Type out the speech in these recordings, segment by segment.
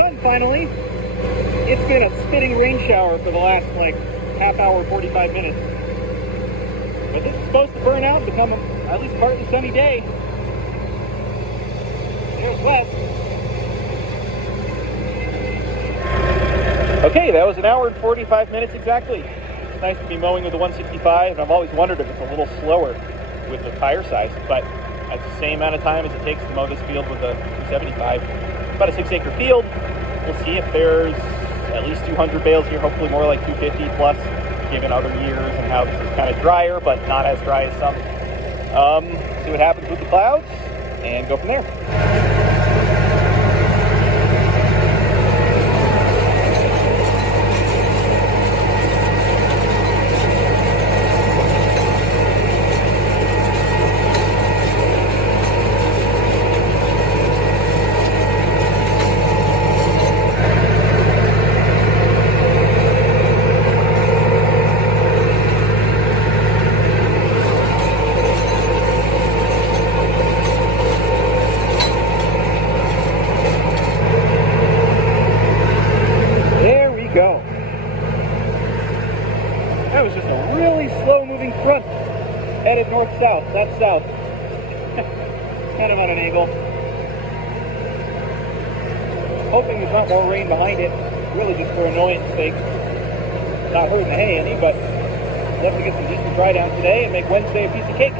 sun finally. It's been a spitting rain shower for the last like half hour, 45 minutes. But this is supposed to burn out and become at least partly sunny day. There's west. Okay, that was an hour and 45 minutes exactly. It's nice to be mowing with the 165, and I've always wondered if it's a little slower with the tire size, but that's the same amount of time as it takes to mow this field with the 275. About a 6-acre field. We'll see if there's at least 200 bales here, hopefully more like 250 plus, given other years and how this is kind of drier, but not as dry as some. See what happens with the clouds, and go from there. Go. That was just a really slow moving front headed north-south. That's south. Kind of on an angle. Hoping there's not more rain behind it. Really just for annoyance sake. Not hurting the hay any, but love to get some decent dry down today and make Wednesday a piece of cake.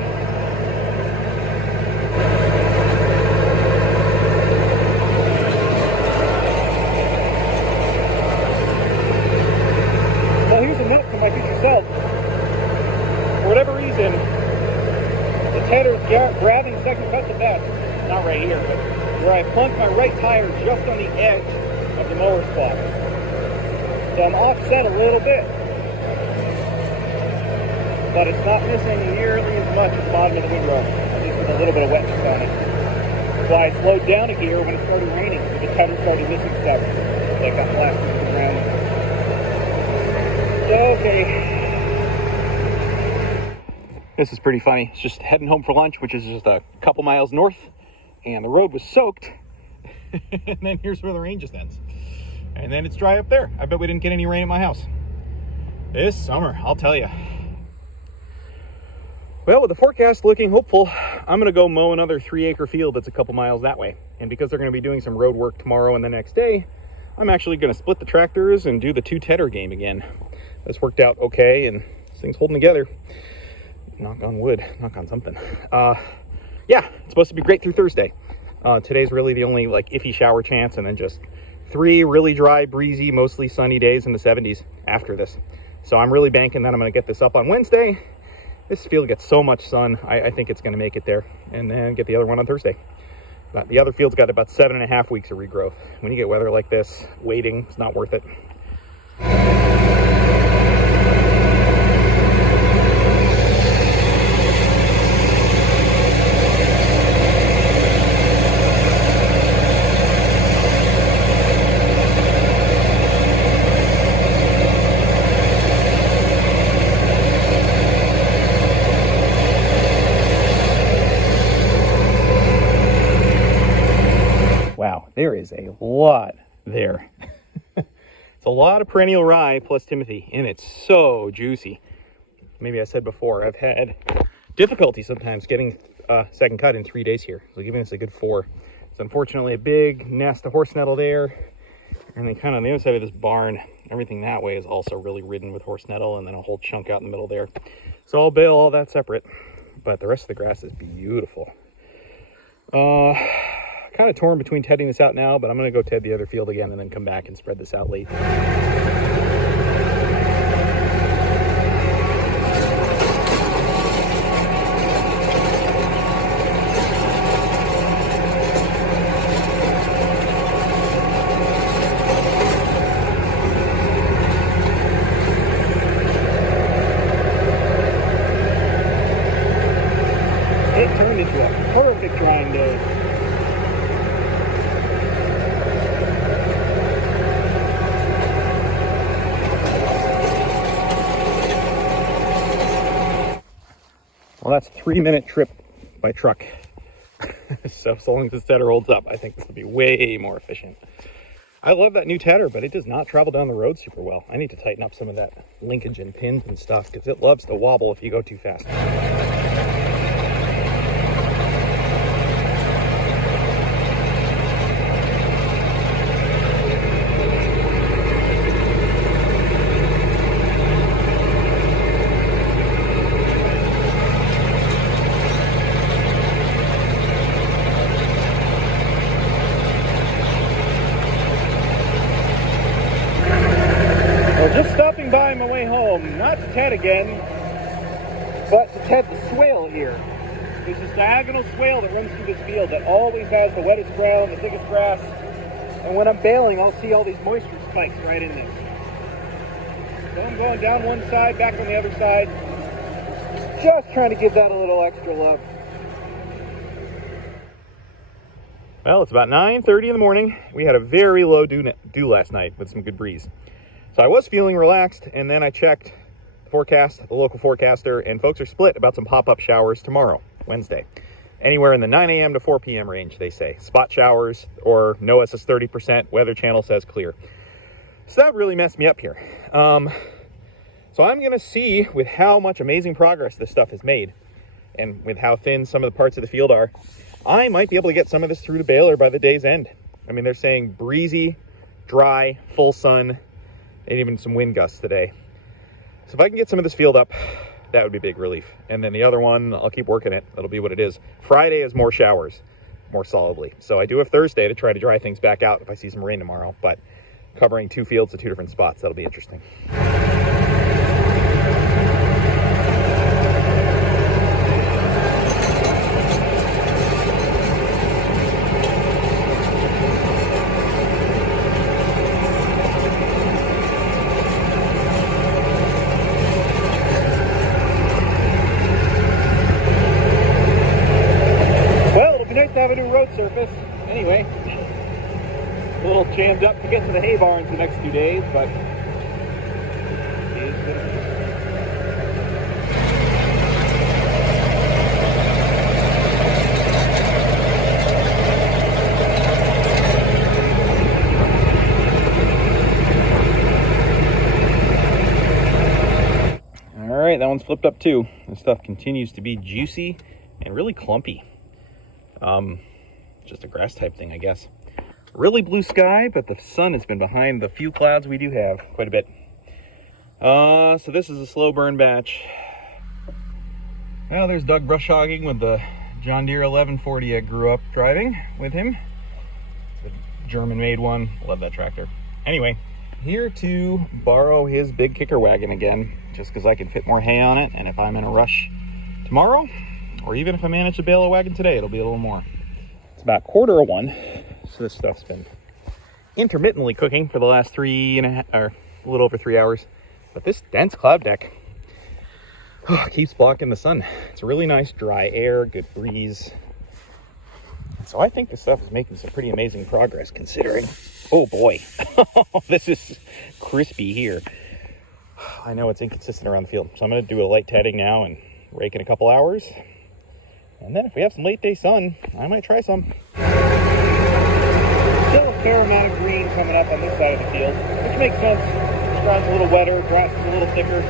My future self. For whatever reason, the tether's grabbing second cut the best. Not right here, but where I plunk my right tire just on the edge of the mower spot. So I'm offset a little bit. But it's not missing nearly as much at the bottom of the windrow. At least with a little bit of wetness on it. That's why I slowed down a gear when it started raining. The tether started missing stuff. That got blasted to the ground. Okay. This is pretty funny. It's just heading home for lunch, which is just a couple miles north, and the road was soaked. And then here's where the rain just ends. And then it's dry up there. I bet we didn't get any rain at my house this summer, I'll tell you. Well, with the forecast looking hopeful, I'm going to go mow another 3-acre field that's a couple miles that way. And because they're going to be doing some road work tomorrow and the next day, I'm actually going to split the tractors and do the 2-tedder game again. This worked out okay, and this thing's holding together. Knock on wood, knock on something. Yeah, it's supposed to be great through Thursday. Today's really the only like iffy shower chance, and then just 3 really dry, breezy, mostly sunny days in the 70s after this. So I'm really banking that I'm going to get this up on Wednesday. This field gets so much sun, I think it's going to make it there, and then get the other one on Thursday. But the other field's got about 7.5 weeks of regrowth. When you get weather like this, waiting is not worth it. Wow, there is a lot there. It's a lot of perennial rye plus Timothy, and it's so juicy. Maybe I said before, I've had difficulty sometimes getting second cut in 3 days here. So giving this a good 4. It's unfortunately a big nest of horse nettle there. And then kind of on the other side of this barn, everything that way is also really ridden with horse nettle, and then a whole chunk out in the middle there. So I'll bale all that separate, but the rest of the grass is beautiful. Kind of torn between tedding this out now, but I'm going to go ted the other field again and then come back and spread this out late. It turned into a perfect drying day. Well, that's a 3-minute trip by truck. So long as the setter holds up, I think this will be way more efficient. I love that new tedder, but it does not travel down the road super well. I need to tighten up some of that linkage and pins and stuff because it loves to wobble if you go too fast. Just stopping by on my way home, not to ted again, but to ted the swale here. There's this diagonal swale that runs through this field that always has the wettest ground, the thickest grass, and when I'm baling, I'll see all these moisture spikes right in this. So I'm going down one side, back on the other side, just trying to give that a little extra love. Well, it's about 9:30 in the morning. We had a very low dew last night with some good breeze. So I was feeling relaxed, and then I checked the forecast, the local forecaster, and folks are split about some pop-up showers tomorrow, Wednesday. Anywhere in the 9 a.m. to 4 p.m. range, they say. Spot showers, or NOAA says 30%, Weather Channel says clear. So that really messed me up here. So I'm going to see with how much amazing progress this stuff has made, and with how thin some of the parts of the field are, I might be able to get some of this through to Baler by the day's end. I mean, they're saying breezy, dry, full sun, and even some wind gusts today. So if I can get some of this field up, that would be big relief. And then the other one, I'll keep working it. That'll be what it is. Friday is more showers, more solidly. So I do have Thursday to try to dry things back out if I see some rain tomorrow, but covering 2 fields at 2 different spots, that'll be interesting. Have a new road surface. Anyway, a little jammed up to get to the hay barns the next 2 days, but it is what it is. All right, that one's flipped up too. This stuff continues to be juicy and really clumpy. Just a grass type thing, I guess. Really blue sky, but the sun has been behind the few clouds we do have quite a bit. So this is a slow burn batch. Well, there's Doug brush hogging with the John Deere 1140 I grew up driving with him. It's a German-made one. Love that tractor. Anyway, here to borrow his big kicker wagon again, just because I can fit more hay on it, and if I'm in a rush tomorrow, or even if I manage to bale a wagon today, it'll be a little more. It's about 1:15, so this stuff's been intermittently cooking for the last 3.5, or a little over 3 hours. But this dense cloud deck keeps blocking the sun. It's really nice, dry air, good breeze. So I think this stuff is making some pretty amazing progress considering. Oh boy, this is crispy here. I know it's inconsistent around the field, so I'm going to do a light tedding now and rake in a couple hours. And then if we have some late day sun, I might try some. Still a fair amount of green coming up on this side of the field, which makes sense. The ground's a little wetter, grass is a little thicker.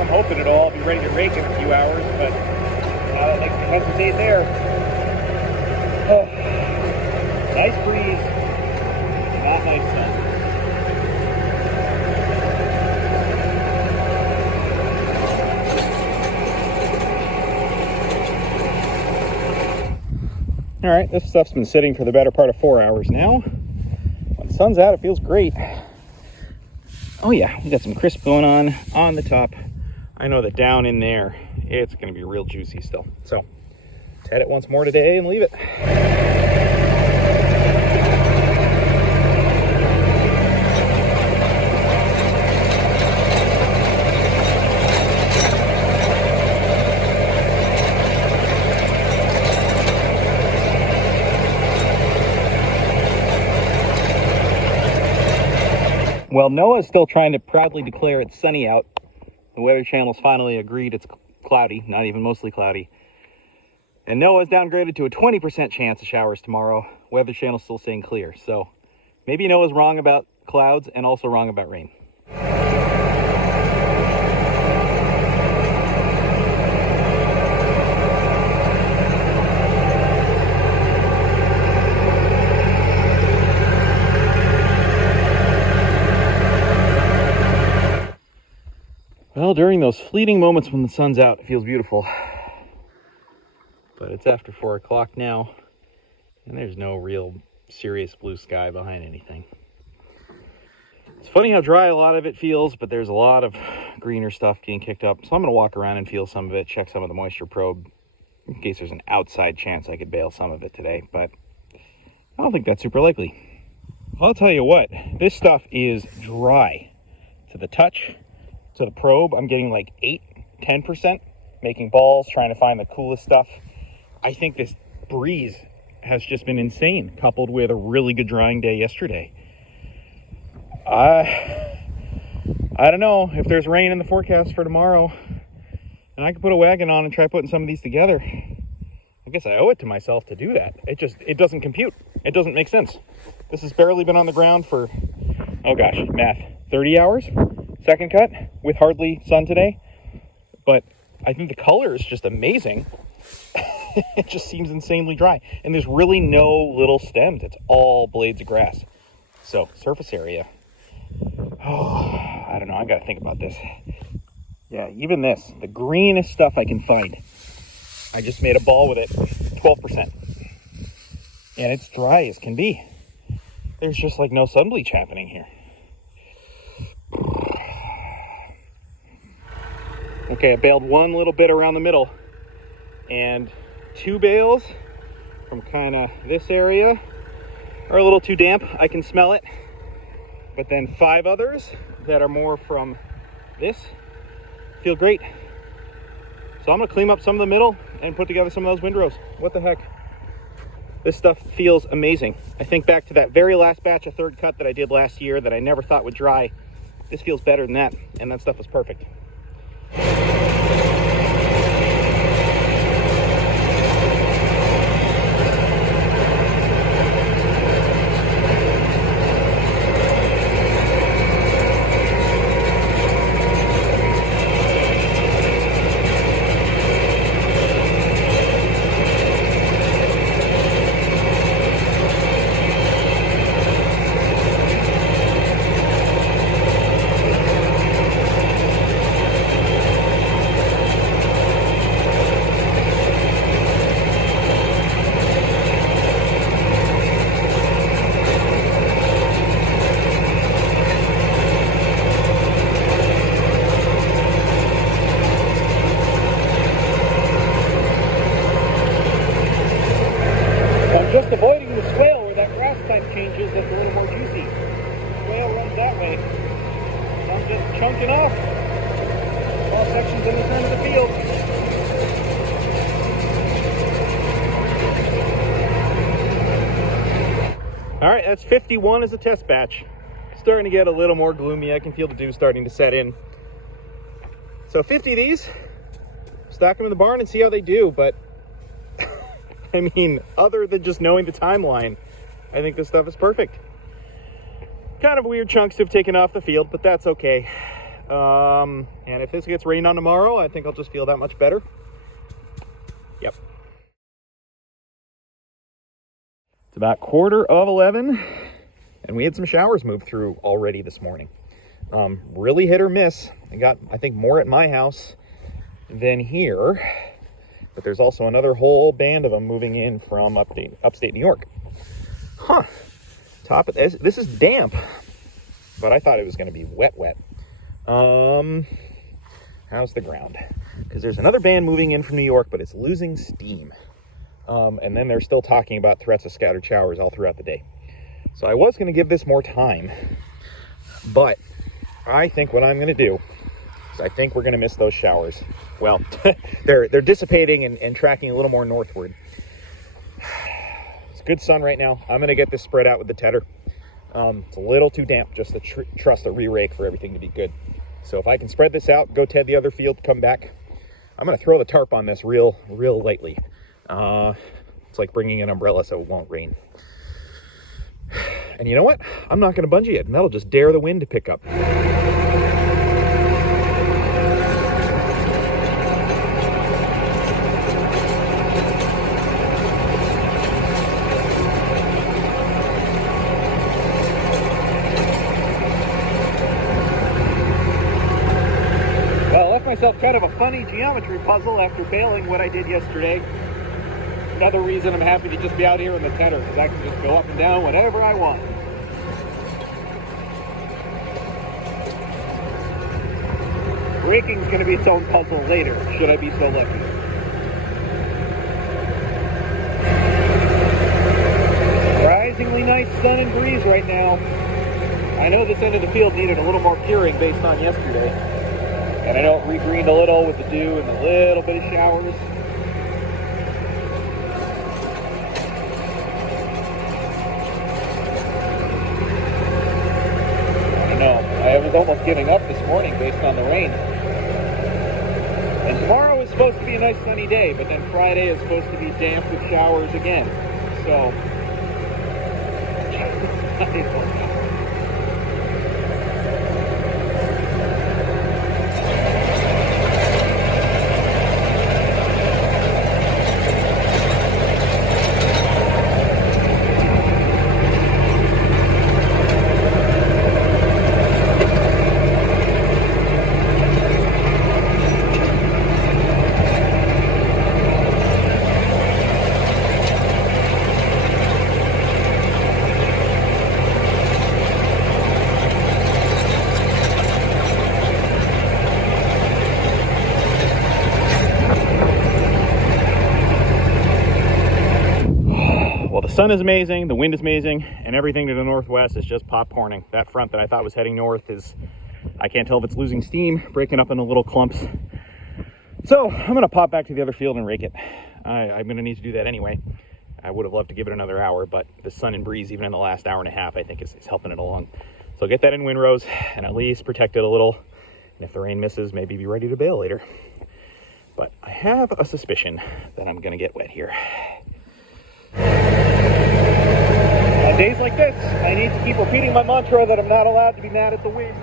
I'm hoping it'll all be ready to rake in a few hours, but now that makes me hesitate there. Oh, nice breeze, not nice sun. All right, this stuff's been sitting for the better part of 4 hours now. When the sun's out, it feels great. Oh yeah, we got some crisp going on the top. I know that down in there, it's gonna be real juicy still. So, ted it once more today and leave it. Well, NOAA's still trying to proudly declare it's sunny out. The Weather Channel's finally agreed it's cloudy, not even mostly cloudy. And NOAA's downgraded to a 20% chance of showers tomorrow, Weather Channel's still saying clear. So maybe Noah's wrong about clouds and also wrong about rain. Well, during those fleeting moments when the sun's out, it feels beautiful. But it's after 4 o'clock now, and there's no real serious blue sky behind anything. It's funny how dry a lot of it feels, but there's a lot of greener stuff getting kicked up. So I'm going to walk around and feel some of it, check some of the moisture probe, in case there's an outside chance I could bale some of it today, but I don't think that's super likely. I'll tell you what, this stuff is dry to the touch. To the probe, I'm getting like 8-10%, making balls, trying to find the coolest stuff. I think this breeze has just been insane, coupled with a really good drying day yesterday. I don't know if there's rain in the forecast for tomorrow, and I could put a wagon on and try putting some of these together. I guess I owe it to myself to do that. It doesn't compute. It doesn't make sense. This has barely been on the ground for, oh gosh, math, 30 hours? Second cut with hardly sun today, but I think the color is just amazing. It just seems insanely dry, and there's really no little stems. It's all blades of grass. So surface area, oh, I don't know, I gotta think about this. Yeah, even this, the greenest stuff I can find, I just made a ball with it, 12%, and it's dry as can be. There's just like no sun bleach happening here. Okay, I baled one little bit around the middle, and 2 bales from kind of this area are a little too damp. I can smell it. But then 5 others that are more from this feel great. So I'm gonna clean up some of the middle and put together some of those windrows. What the heck? This stuff feels amazing. I think back to that very last batch of third cut that I did last year that I never thought would dry. This feels better than that, and that stuff was perfect. Just avoiding the swale where that grass type changes, that's a little more juicy. The swale runs that way. So I'm just chunking off all sections in this end of the field. Alright, that's 51 as a test batch. Starting to get a little more gloomy. I can feel the dew starting to set in. So 50 of these, stack them in the barn and see how they do, but I mean, other than just knowing the timeline, I think this stuff is perfect. Kind of weird chunks have taken off the field, but that's okay. And if this gets rained on tomorrow, I think I'll just feel that much better. Yep. It's about 11:15, and we had some showers move through already this morning. Really hit or miss. I got, I think, more at my house than here. But there's also another whole band of them moving in from upstate New York. Huh. Top of this. This is damp, but I thought it was going to be wet. How's the ground? Because there's another band moving in from New York, but it's losing steam. And then they're still talking about threats of scattered showers all throughout the day. So I was going to give this more time, but I think what I'm going to do is I think we're going to miss those showers. Well, they're dissipating and tracking a little more northward. It's good sun right now. I'm going to get this spread out with the tedder. It's a little too damp just to trust a re-rake for everything to be good. So if I can spread this out, go ted the other field, come back, I'm going to throw the tarp on this real lightly. It's like bringing an umbrella so it won't rain. And you know what? I'm not going to bungee it, and that'll just dare the wind to pick up. Myself kind of a funny geometry puzzle after bailing what I did yesterday. Another reason I'm happy to just be out here in the tedder, because I can just go up and down whatever I want. Raking's going to be its own puzzle later, should I be so lucky. Surprisingly nice sun and breeze right now. I know this end of the field needed a little more curing based on yesterday. And I know it regreened a little with the dew and a little bit of showers. I know, I was almost giving up this morning based on the rain. And tomorrow is supposed to be a nice sunny day, but then Friday is supposed to be damp with showers again. So, I don't know. The sun is amazing, the wind is amazing, and everything to the northwest is just popcorning. That front that I thought was heading north is, I can't tell if it's losing steam, breaking up into little clumps. So I'm going to pop back to the other field and rake it. I'm going to need to do that anyway. I would have loved to give it another hour, but the sun and breeze, even in the last hour and a half, I think is helping it along. So I'll get that in windrows and at least protect it a little. And if the rain misses, maybe be ready to bale later. But I have a suspicion that I'm going to get wet here. On days like this, I need to keep repeating my mantra that I'm not allowed to be mad at the wind.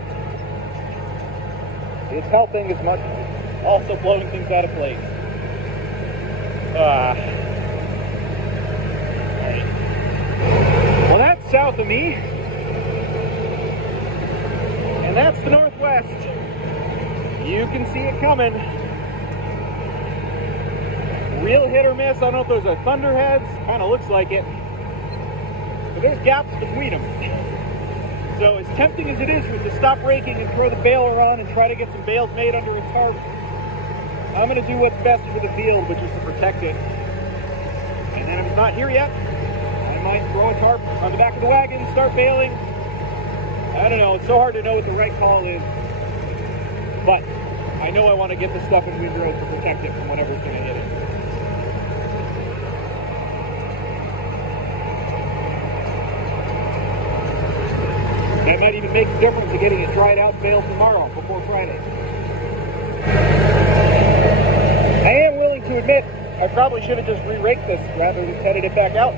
It's helping as much as also blowing things out of place. Right. Well, that's south of me. And that's the northwest. You can see it coming. Real hit or miss. I don't know if those are thunderheads. Kind of looks like it. But there's gaps between them. So as tempting as it is to stop raking and throw the baler on and try to get some bales made under a tarp, I'm going to do what's best for the field, which is to protect it. And then if it's not here yet, I might throw a tarp on the back of the wagon, start baling. I don't know. It's so hard to know what the right call is. But I know I want to get the stuff in windrow to protect it from whatever's going to hit it. That might even make the difference of getting it dried out and baled tomorrow before Friday. I am willing to admit I probably should have just re-raked this rather than headed it back out.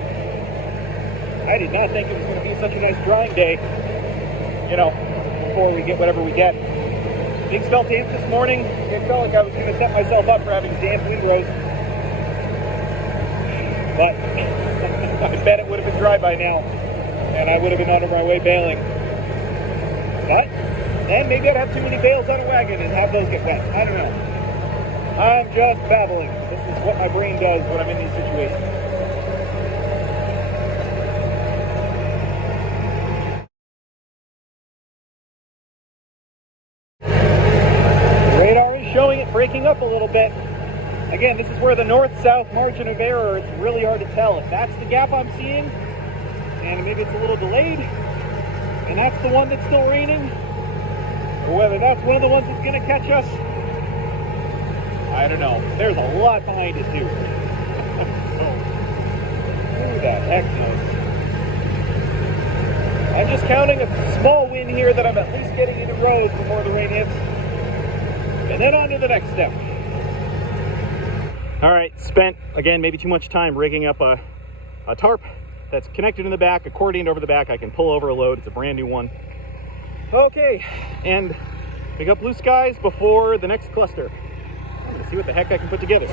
I did not think it was going to be such a nice drying day, you know, before we get whatever we get. Things felt damp this morning. It felt like I was going to set myself up for having damp windrows. But I bet it would have been dry by now, and I would have been on my way baling. But then maybe I'd have too many bales on a wagon and have those get wet. I don't know. I'm just babbling. This is what my brain does when I'm in these situations. The radar is showing it breaking up a little bit. Again, this is where the north-south margin of error, it's really hard to tell. If that's the gap I'm seeing, and maybe it's a little delayed, and that's the one that's still raining, or whether that's one of the ones that's going to catch us, I don't know. There's a lot behind it too. So, who the heck knows? I'm just counting a small win here that I'm at least getting into rows before the rain hits, and then on to the next step. All right, spent again maybe too much time rigging up a tarp that's connected in the back, accordioned over the back. I can pull over a load. It's a brand new one. Okay, and we got blue skies before the next cluster. I'm gonna see what the heck I can put together.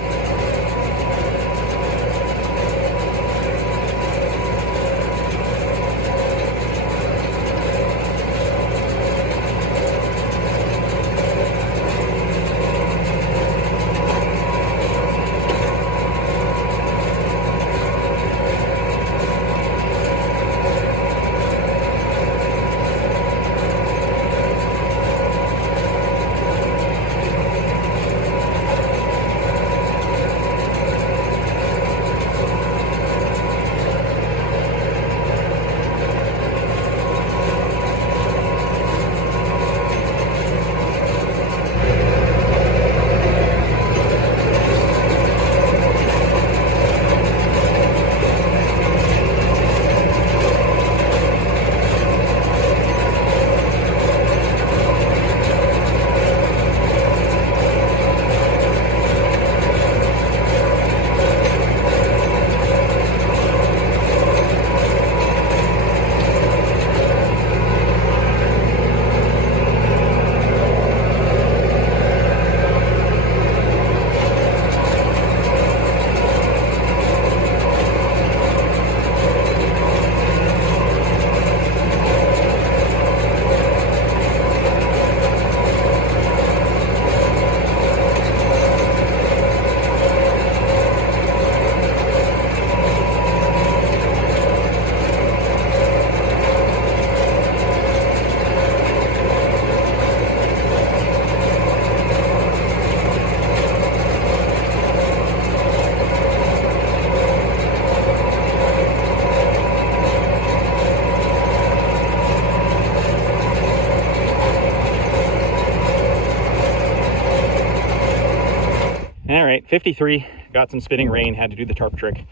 All right, 53, got some spitting rain, had to do the tarp trick.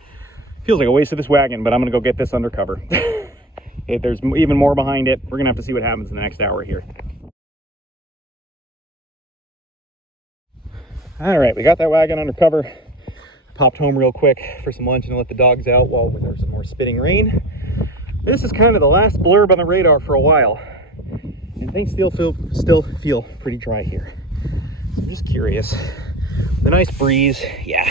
Feels like a waste of this wagon, but I'm gonna go get this under cover. There's even more behind it. We're gonna have to see what happens in the next hour here. All right, we got that wagon under cover. Popped home real quick for some lunch and let the dogs out while there's some more spitting rain. This is kind of the last blurb on the radar for a while. And things still feel pretty dry here. So I'm just curious. The nice breeze, yeah,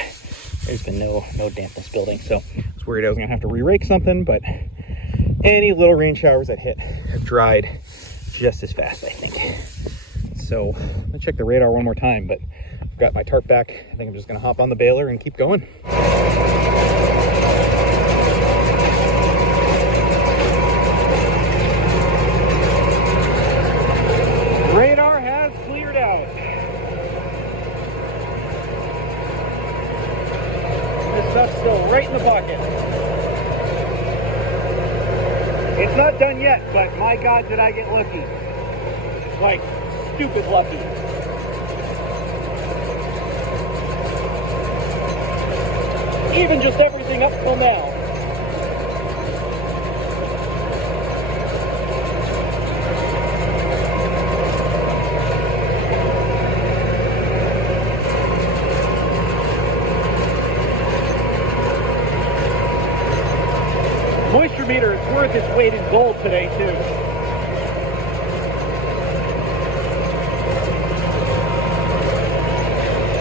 there's been no dampness building, so I was worried I was gonna have to re-rake something, but any little rain showers that hit have dried just as fast, I think. So let's check the radar one more time, but I've got my tarp back. I think I'm just gonna hop on the baler and keep going. Radar has cleared out. This stuff's still right in the pocket. It's not done yet, but my God, did I get lucky. Like, stupid lucky. Even just everything up till now. Moisture meter is worth its weight in gold today, too.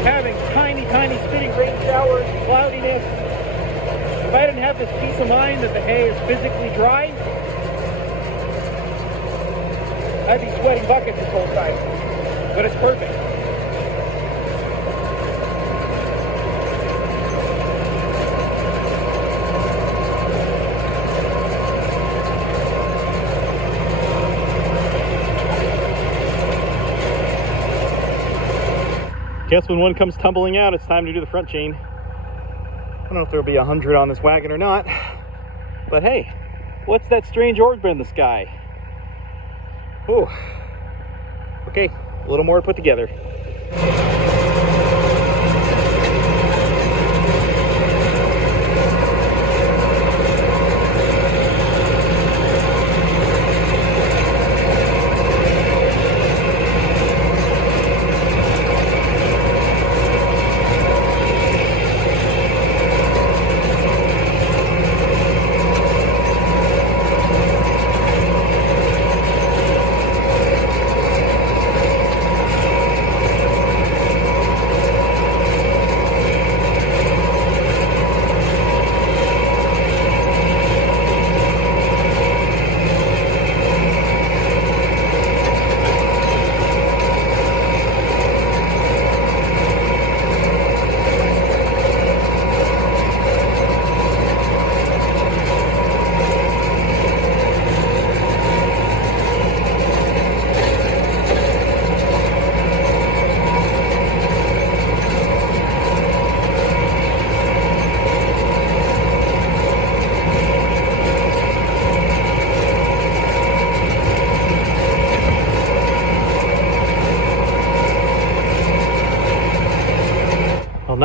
Having tiny spitting rain showers, cloudiness. If I didn't have this peace of mind that the hay is physically dry, I'd be sweating buckets this whole time. But it's perfect. Guess when one comes tumbling out, it's time to do the front chain. I don't know if there'll be 100 on this wagon or not, but hey, what's that strange orb in the sky? Ooh. Okay, a little more to put together.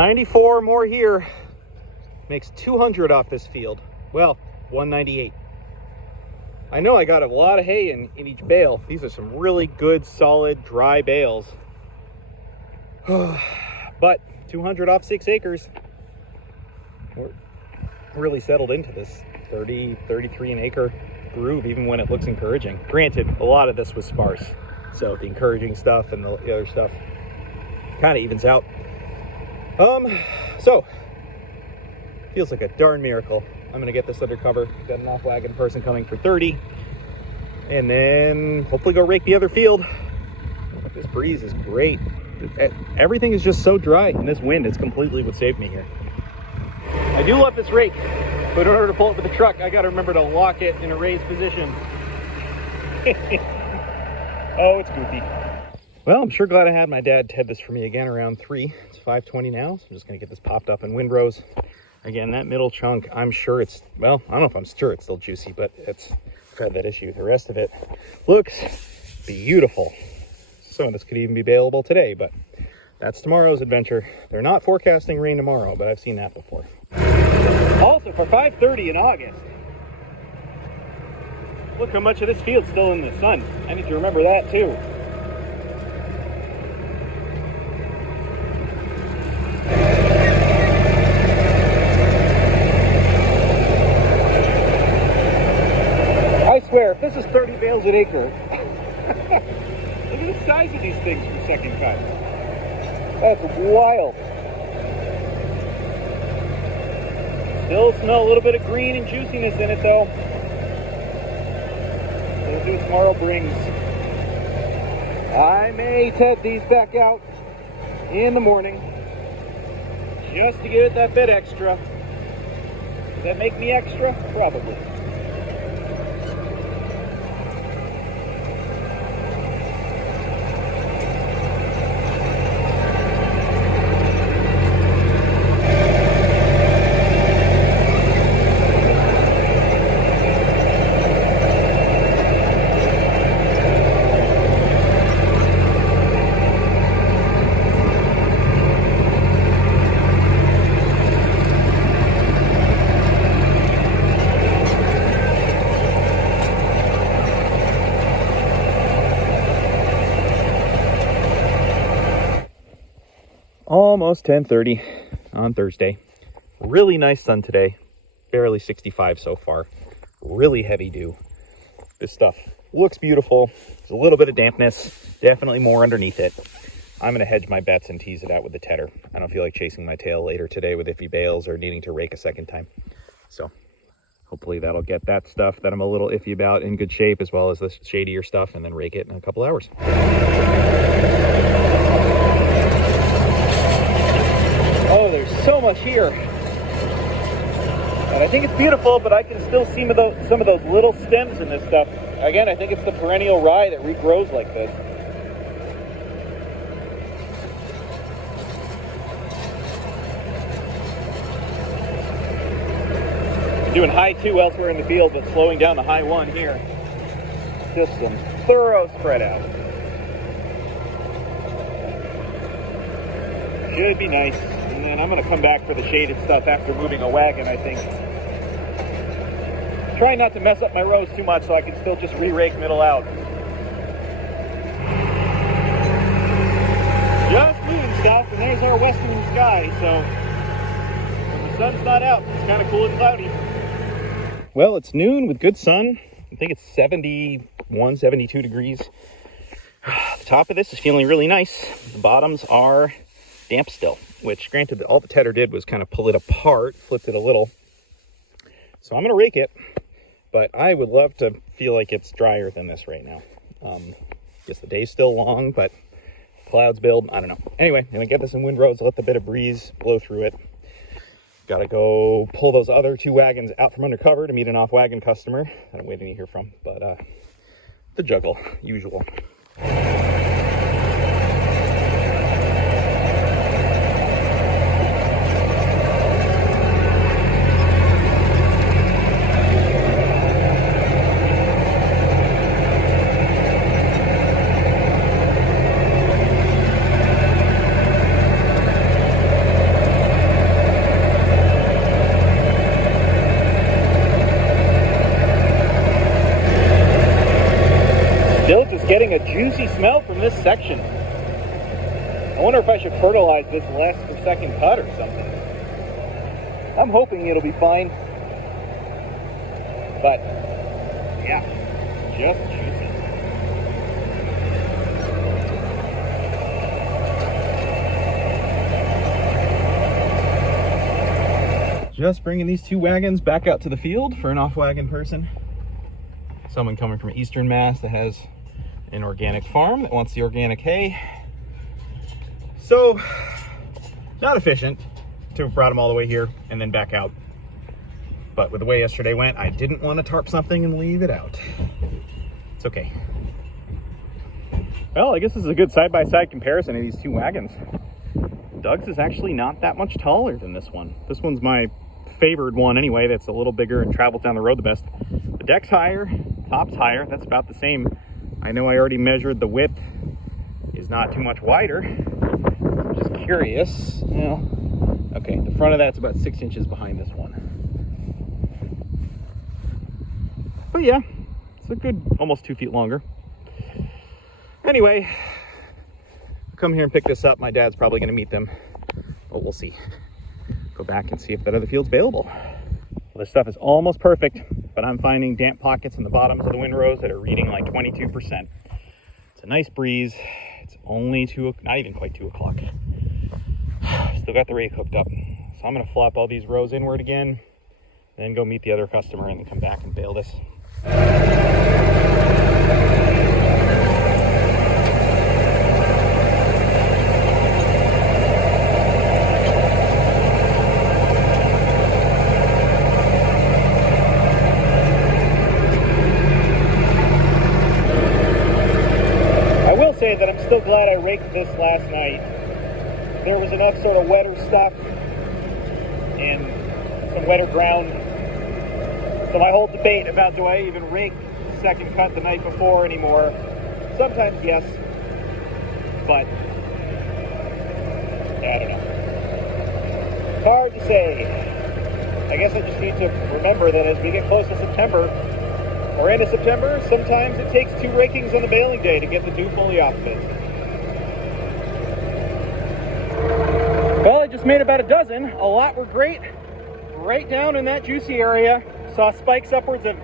94 more here. Makes 200 off this field. Well, 198. I know I got a lot of hay in each bale. These are some really good, solid, dry bales. But 200 off 6 acres. We're really settled into this 30, 33 an acre groove, even when it looks encouraging. Granted, a lot of this was sparse, so the encouraging stuff and the other stuff kind of evens out. So feels like a darn miracle. I'm gonna get this undercover. Got an off-wagon person coming for 30, and then hopefully go rake the other field. This breeze is great. Everything is just so dry, and this wind is completely what saved me here. I do love this rake, but in order to pull it with the truck, I gotta remember to lock it in a raised position. Oh, it's goofy. Well, I'm sure glad I had my dad TED this for me again around 3. It's 5:20 now, so I'm just gonna get this popped up in Windrows. Again, that middle chunk, I'm sure it's, well, I don't know if I'm sure it's still juicy, but it's had that issue. The rest of it looks beautiful. Some of this could even be baleable today, but that's tomorrow's adventure. They're not forecasting rain tomorrow, but I've seen that before. Also, for 5:30 in August, look how much of this field's still in the sun. I need to remember that too. I swear, if this is 30 bales an acre, look at the size of these things for second cut. That's wild. Still smell a little bit of green and juiciness in it though. We'll see what tomorrow brings. I may TED these back out in the morning just to give it that bit extra. Does that make me extra? Probably. Almost 10:30 on Thursday. Really nice sun today. Barely 65 so far. Really heavy dew. This stuff looks beautiful. There's a little bit of dampness. Definitely more underneath it. I'm going to hedge my bets and tease it out with the tedder. I don't feel like chasing my tail later today with iffy bales or needing to rake a second time. So hopefully that'll get that stuff that I'm a little iffy about in good shape, as well as the shadier stuff, and then rake it in a couple hours. Oh, there's so much here. And I think it's beautiful, but I can still see some of those little stems in this stuff. Again, I think it's the perennial rye that regrows like this. I'm doing high 2 elsewhere in the field, but slowing down to high 1 here. Just some thorough spread out. Should be nice. And then I'm going to come back for the shaded stuff after moving a wagon, I think. Trying not to mess up my rows too much so I can still just re-rake middle out. Just moon stuff, and there's our western sky, so when the sun's not out, it's kind of cool and cloudy. Well, it's noon with good sun. I think it's 71, 72 degrees. The top of this is feeling really nice. The bottoms are damp still, which granted all the tedder did was kind of pull it apart, flipped it a little. So I'm going to rake it, but I would love to feel like it's drier than this right now. Guess the day's still long, but clouds build, I don't know. Anyway, I'm going to get this in Windrows, let the bit of breeze blow through it. Got to go pull those other 2 wagons out from under cover to meet an off-wagon customer that I'm waiting to hear from, but the juggle, usual. Still just getting a juicy smell from this section. I wonder if I should fertilize this less per second cut or something. I'm hoping it'll be fine. But yeah, just juicy. Just bringing these two wagons back out to the field for an off-wagon person. Someone coming from Eastern Mass that has an organic farm that wants the organic hay. So, not efficient to have brought them all the way here and then back out. But with the way yesterday went, I didn't want to tarp something and leave it out. It's okay. Well, I guess this is a good side-by-side comparison of these two wagons. Doug's is actually not that much taller than this one. This one's my favored one anyway, that's a little bigger and travels down the road the best. The deck's higher, top's higher, that's about the same. I know I already measured the width is not too much wider. I'm just curious. Well, okay, the front of that's about 6 inches behind this one. But yeah, it's a good almost 2 feet longer. Anyway, come here and pick this up. My dad's probably going to meet them, but we'll see. Go back and see if that other field's bailable. Well, this stuff is almost perfect, but I'm finding damp pockets in the bottoms of the windrows that are reading like 22%. It's a nice breeze. It's only not even quite 2 o'clock. Still got the rake hooked up. So I'm gonna flop all these rows inward again, then go meet the other customer and then come back and bale this. That I'm still glad I raked this last night. There was enough sort of wetter stuff and some wetter ground. So my whole debate about do I even rake second cut the night before anymore? Sometimes yes, but I don't know. Hard to say. I guess I just need to remember that as we get close to September, or end of September, sometimes it takes 2 rakings on the baling day to get the dew fully off of it. Well, I just made about a dozen. A lot were great. Right down in that juicy area. Saw spikes upwards of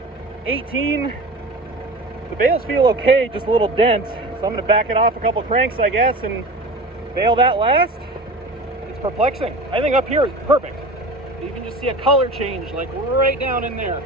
18. The bales feel okay, just a little dense. So I'm gonna back it off a couple cranks, I guess, and bale that last. It's perplexing. I think up here is perfect. You can just see a color change, like right down in there.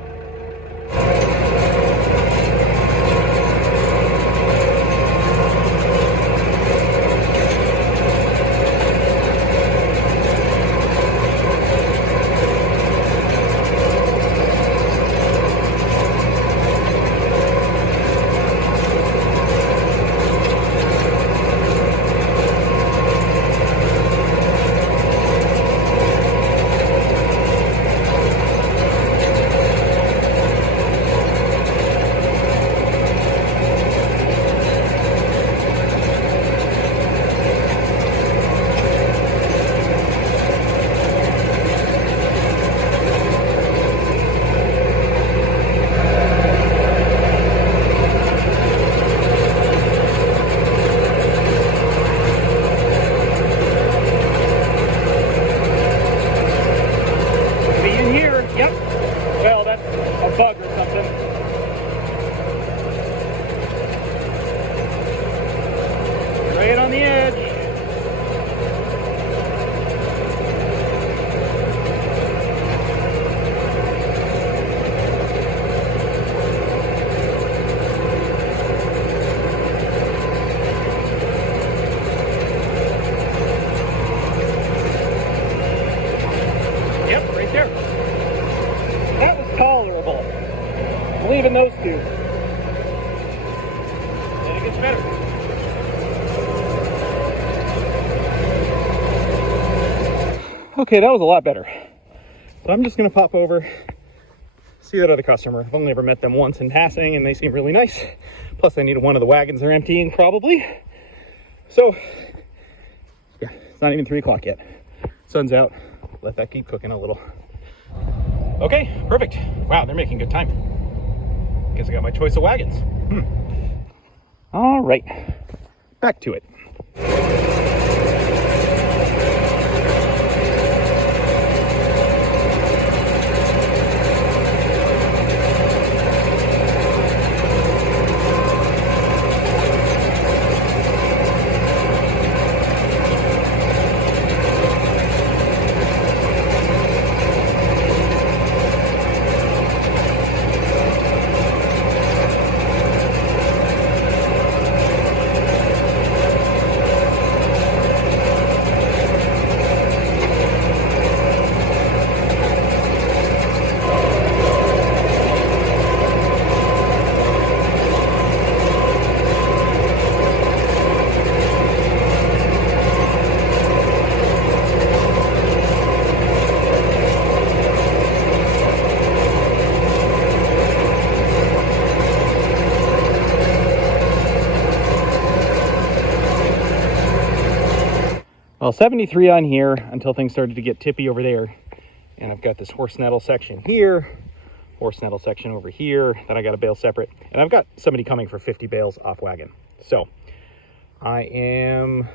Leaving those two. Then it gets better. Okay, that was a lot better. So I'm just gonna pop over, see that other customer. I've only ever met them once in passing and they seem really nice. Plus I need one of the wagons they're emptying probably. So yeah, it's not even 3 o'clock yet. Sun's out, let that keep cooking a little. Okay, perfect. Wow, they're making good time. Guess I got my choice of wagons. All right, back to it. Well, 73 on here until things started to get tippy over there. And I've got this horse nettle section here, horse nettle section over here that I got to bale separate. And I've got somebody coming for 50 bales off wagon. So I am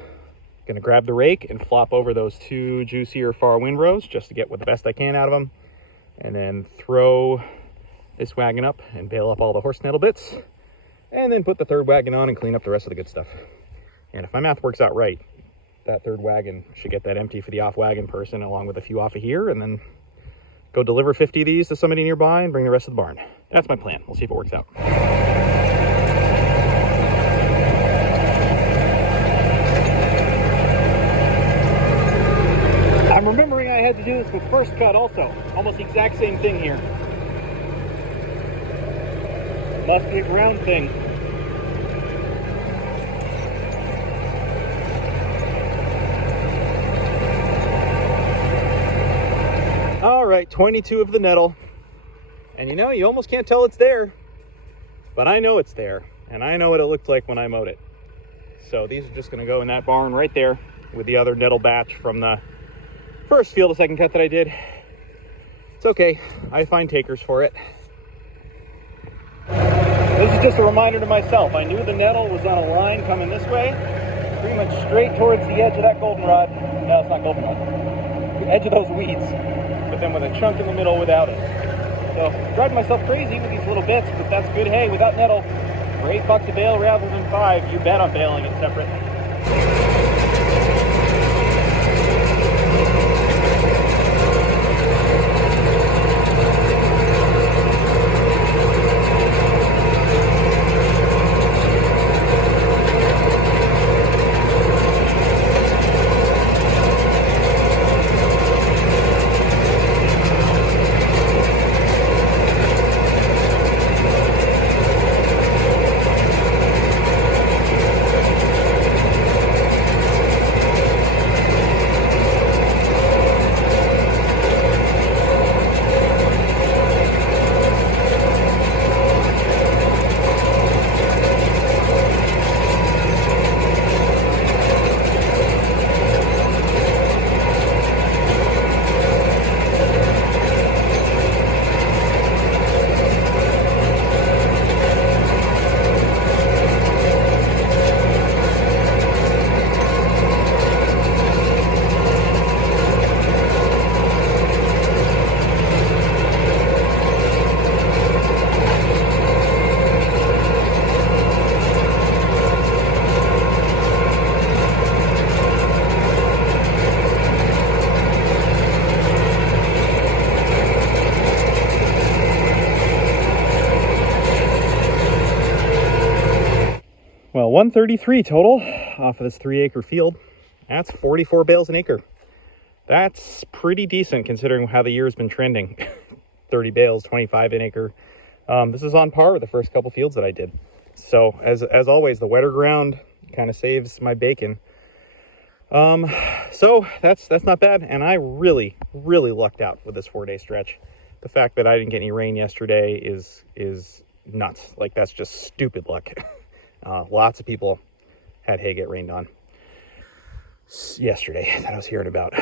going to grab the rake and flop over those two juicier far windrows just to get what the best I can out of them. And then throw this wagon up and bale up all the horse nettle bits. And then put the third wagon on and clean up the rest of the good stuff. And if my math works out right, that third wagon should get that empty for the off wagon person along with a few off of here, and then go deliver 50 of these to somebody nearby and bring the rest of the barn. That's my plan. We'll see if it works out. I'm remembering I had to do this with first cut also. Almost the exact same thing here. Must be a ground thing. All right, 22 of the nettle. And you know, you almost can't tell it's there, but I know it's there, and I know what it looked like when I mowed it. So these are just gonna go in that barn right there with the other nettle batch from the first field of second cut that I did. It's okay, I find takers for it. This is just a reminder to myself. I knew the nettle was on a line coming this way, pretty much straight towards the edge of that goldenrod. No, it's not goldenrod. The edge of those weeds. But then with a chunk in the middle without it. So driving myself crazy with these little bits, but that's good. Hey, without nettle, for $8 a bale rather than 5, you bet I'm baling it separate. Well, 133 total off of this 3-acre field. That's 44 bales an acre. That's pretty decent considering how the year's been trending. 30 bales, 25 an acre. This is on par with the first couple fields that I did. So as always, the wetter ground kind of saves my bacon. So that's not bad. And I really lucked out with this 4-day stretch. The fact that I didn't get any rain yesterday is nuts. Like, that's just stupid luck. Lots of people had hay get rained on yesterday that I was hearing about.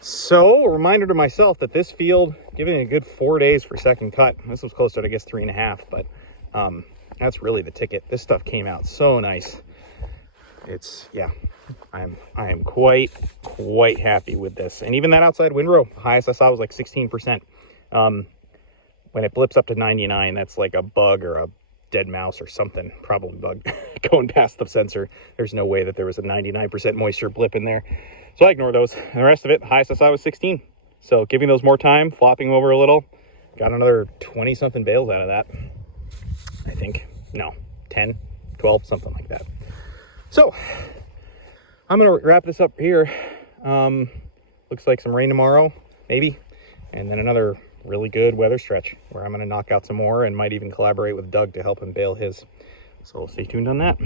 So a reminder to myself that this field, giving it a good 4 days for second cut. This was closer to, I guess, 3.5, but That's really the ticket. This stuff came out so nice. It's, yeah, I am quite happy with this. And even that outside windrow, highest I saw was like 16%. When it blips up to 99, that's like a bug or a dead mouse or something, probably bug going past the sensor. There's no way that there was a 99% moisture blip in there. So I ignore those. And the rest of it, the highest I saw was 16. So giving those more time, flopping over a little, got another 20 something bales out of that. I think, no, 10, 12, something like that. So I'm gonna wrap this up here. Looks like some rain tomorrow, maybe, and then another really good weather stretch where I'm going to knock out some more and might even collaborate with Doug to help him bale his. So stay tuned on that.